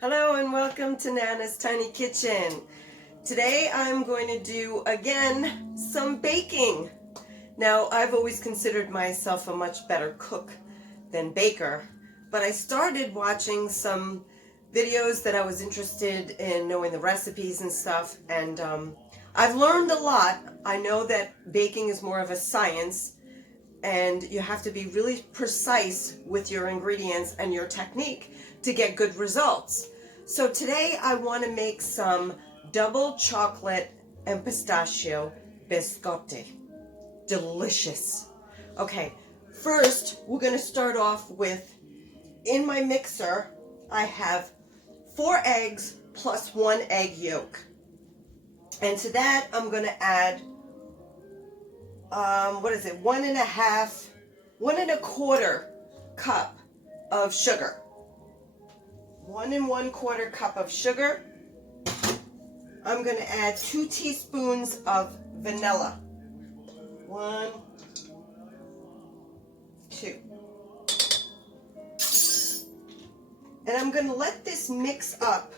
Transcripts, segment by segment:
Hello and welcome to Nana's Tiny Kitchen. Today I'm going to do, again, some baking. Now, I've always considered myself a much better cook than baker, but I started watching some videos that I was interested in knowing the recipes and stuff, and I've learned a lot. I know that baking is more of a science, and you have to be really precise with your ingredients and your technique to get good results. So today I want to make some double chocolate and pistachio biscotti. Delicious. Okay, first we're going to start off with, in my mixer, I have 4 eggs plus 1 egg yolk. And to that I'm going to add one and a quarter cup of sugar. 1 1/4 cup of sugar. I'm going to add 2 teaspoons of vanilla. 1, 2. And I'm going to let this mix up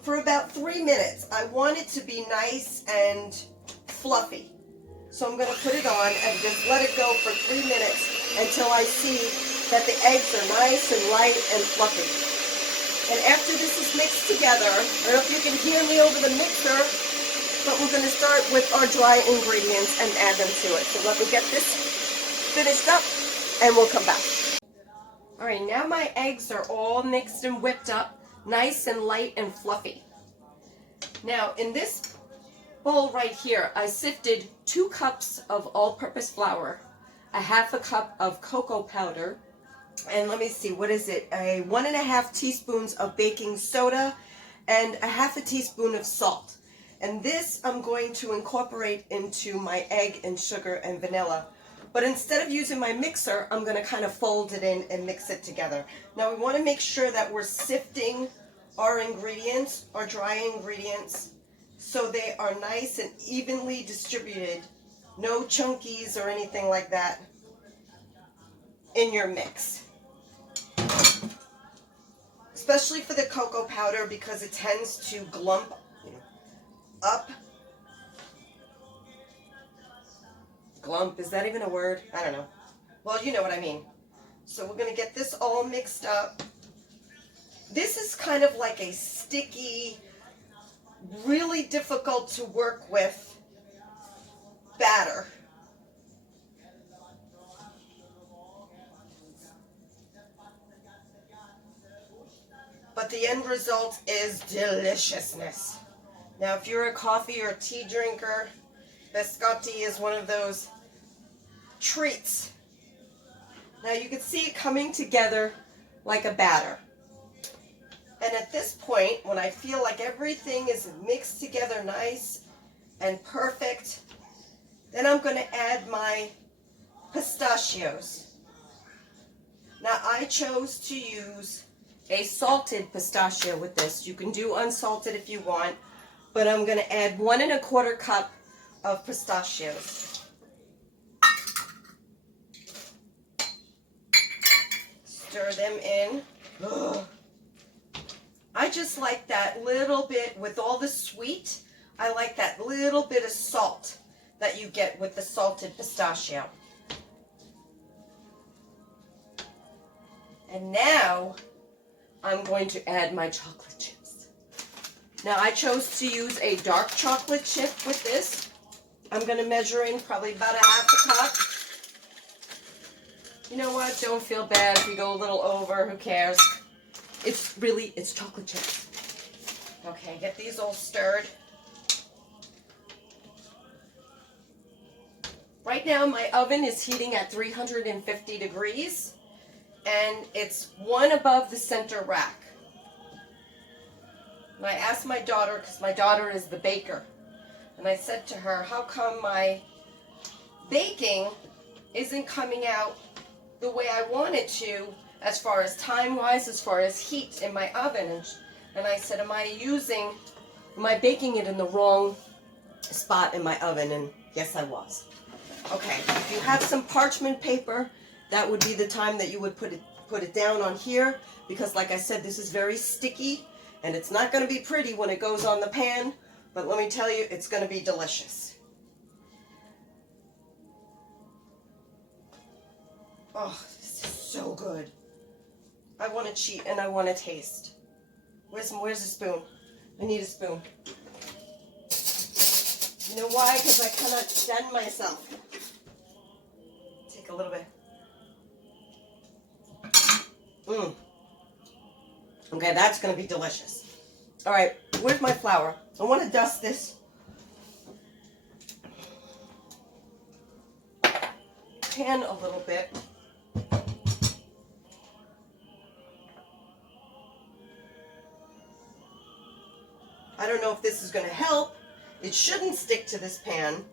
for about 3 minutes. I want it to be nice and fluffy. So I'm going to put it on and just let it go for 3 minutes until I see that the eggs are nice and light and fluffy. And after this is mixed together, I don't know if you can hear me over the mixer, but we're going to start with our dry ingredients and add them to it. So let me get this finished up and we'll come back. All right, now my eggs are all mixed and whipped up, nice and light and fluffy. Now in this bowl right here, I sifted 2 cups of all-purpose flour, a 1/2 cup of cocoa powder, and let me see, what is it? 1 1/2 teaspoons of baking soda and a 1/2 teaspoon of salt. And this I'm going to incorporate into my egg and sugar and vanilla. But instead of using my mixer, I'm going to kind of fold it in and mix it together. Now we want to make sure that we're sifting our ingredients, our dry ingredients, so they are nice and evenly distributed. No chunkies or anything like that in your mix. Especially for the cocoa powder, because it tends to glump up. Glump, is that even a word? I don't know. Well, you know what I mean. So we're going to get this all mixed up. This is kind of like a sticky, really difficult to work with batter. But the end result is deliciousness. Now, if you're a coffee or tea drinker, biscotti is one of those treats. Now you can see it coming together like a batter. And at this point, when I feel like everything is mixed together nice and perfect, then I'm going to add my pistachios. Now I chose to use a salted pistachio with this. You can do unsalted if you want, but I'm going to add 1 1/4 cup of pistachios. Stir them in. Ugh. I just like that little bit, with all the sweet, I like that little bit of salt that you get with the salted pistachio. And now I'm going to add my chocolate chips. Now I chose to use a dark chocolate chip with this. I'm going to measure in probably about a 1/2 cup. You know what? Don't feel bad if you go a little over. Who cares? It's chocolate chips. Okay, get these all stirred. Right now my oven is heating at 350 degrees. And it's 1 above the center rack. And I asked my daughter, because my daughter is the baker, and I said to her, how come my baking isn't coming out the way I want it to, as far as time-wise, as far as heat in my oven? And I said, am I baking it in the wrong spot in my oven? And yes, I was. Okay, if you have some parchment paper, that would be the time that you would put it put it down on here because, like I said, this is very sticky and it's not going to be pretty when it goes on the pan, but let me tell you, it's going to be delicious. Oh, this is so good. I want to cheat and I want to taste. Where's a spoon? I need a spoon. You know why? Because I cannot stand myself. Take a little bit. Okay, that's going to be delicious. All right, where's my flour? I want to dust this pan a little bit. I don't know if this is going to help. It shouldn't stick to this pan.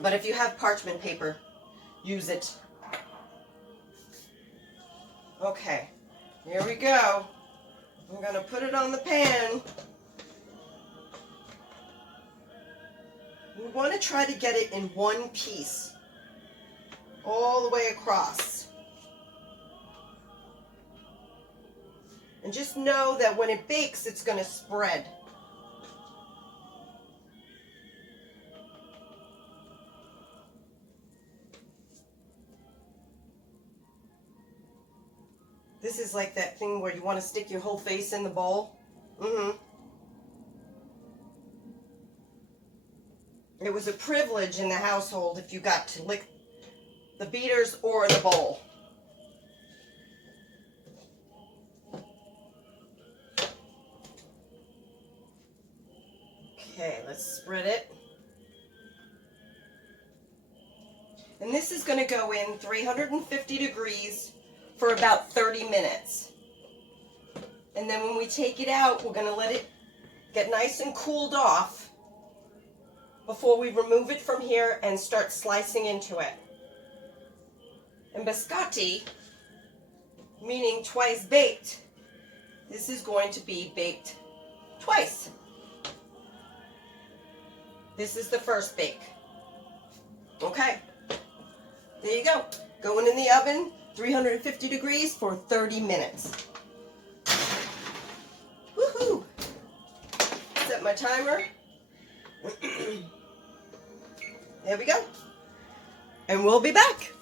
But if you have parchment paper, use it. Okay, here we go. I'm going to put it on the pan. We want to try to get it in one piece, all the way across. And just know that when it bakes, it's going to spread. This is like that thing where you want to stick your whole face in the bowl. It was a privilege in the household if you got to lick the beaters or the bowl. Okay, let's spread it. And this is going to go in 350 degrees for about 30 minutes. And then when we take it out, we're going to let it get nice and cooled off before we remove it from here and start slicing into it. And biscotti, meaning twice baked, this is going to be baked twice. This is the first bake. Okay, there you go. Going in the oven, 350 degrees for 30 minutes. Woohoo! Set my timer. There we go. And we'll be back.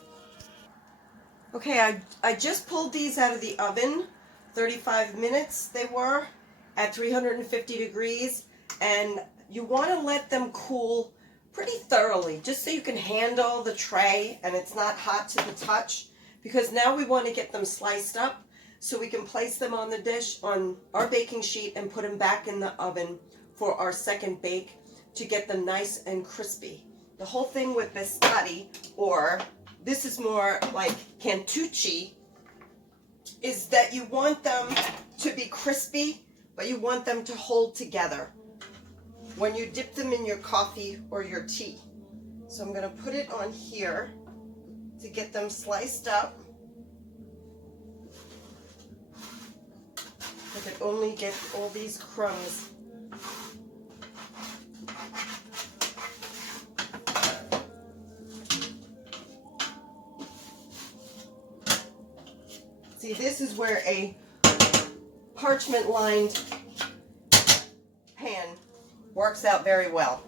Okay, I just pulled these out of the oven. 35 minutes they were at 350 degrees. And you want to let them cool pretty thoroughly, just so you can handle the tray and it's not hot to the touch. Because now we want to get them sliced up so we can place them on the dish, on our baking sheet, and put them back in the oven for our second bake to get them nice and crispy. The whole thing with biscotti, or this is more like cantucci, is that you want them to be crispy, but you want them to hold together when you dip them in your coffee or your tea. So I'm going to put it on here to get them sliced up. I could only get all these crumbs. See, this is where a parchment-lined pan works out very well.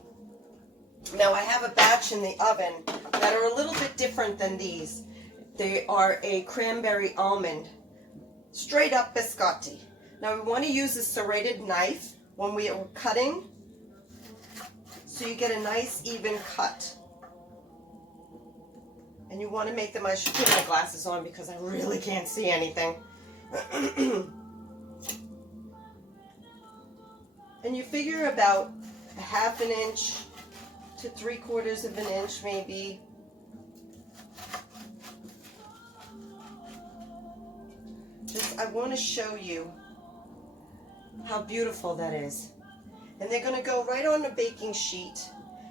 Now I have a batch in the oven that are a little bit different than these. They are a cranberry almond, straight up biscotti. Now we want to use a serrated knife when we are cutting, so you get a nice even cut. And you want to make them, I should put my glasses on because I really can't see anything. And you figure about a 1/2 inch to 3/4 of an inch maybe. Just, I want to show you how beautiful that is. And they're going to go right on the baking sheet.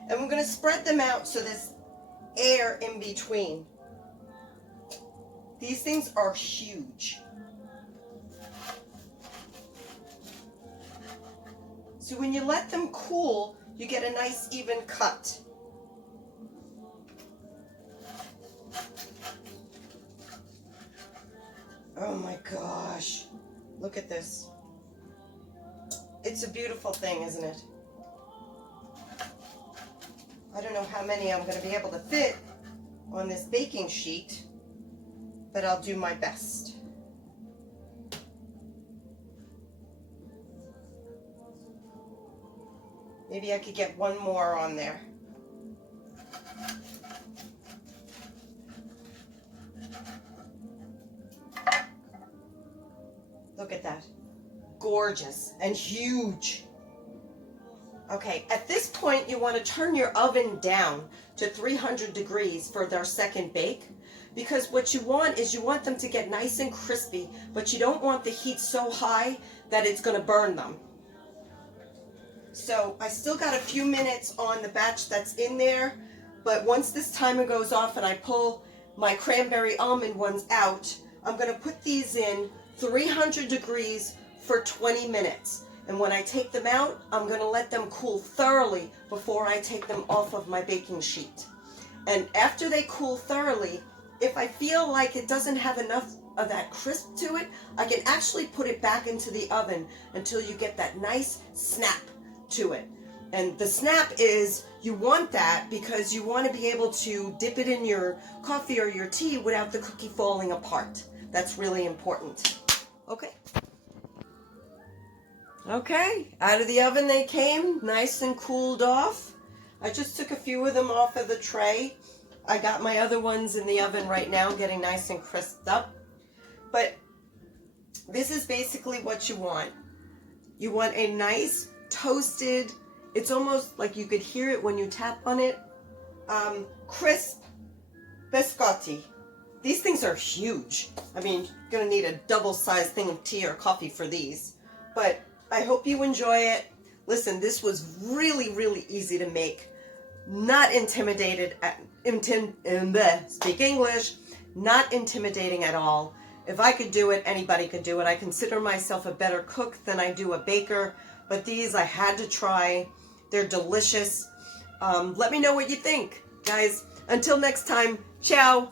And we're going to spread them out so there's air in between. These things are huge. So when you let them cool, you get a nice even cut. Oh my gosh. Look at this. It's a beautiful thing, isn't it? I don't know how many I'm going to be able to fit on this baking sheet, but I'll do my best. Maybe I could get one more on there. Look at that. Gorgeous and huge. Okay, at this point you want to turn your oven down to 300 degrees for their second bake, because what you want is you want them to get nice and crispy, but you don't want the heat so high that it's going to burn them. So I still got a few minutes on the batch that's in there, but once this timer goes off and I pull my cranberry almond ones out, I'm going to put these in 300 degrees for 20 minutes. And when I take them out, I'm going to let them cool thoroughly before I take them off of my baking sheet. And after they cool thoroughly, if I feel like it doesn't have enough of that crisp to it, I can actually put it back into the oven until you get that nice snap to it. And the snap is, you want that because you want to be able to dip it in your coffee or your tea without the cookie falling apart. That's really important. Okay, out of the oven they came, nice and cooled off. I just took a few of them off of the tray. I got my other ones in the oven right now, getting nice and crisped up. But this is basically what you want. You want a nice toasted, it's almost like you could hear it when you tap on it, crisp biscotti. These things are huge. I mean, you're gonna need a double-sized thing of tea or coffee for these. But I hope you enjoy it. Listen, this was really, really easy to make. Not intimidated, speak English, not intimidating at all. If I could do it, anybody could do it. I consider myself a better cook than I do a baker, but these I had to try. They're delicious. Let me know what you think, guys. Until next time, ciao.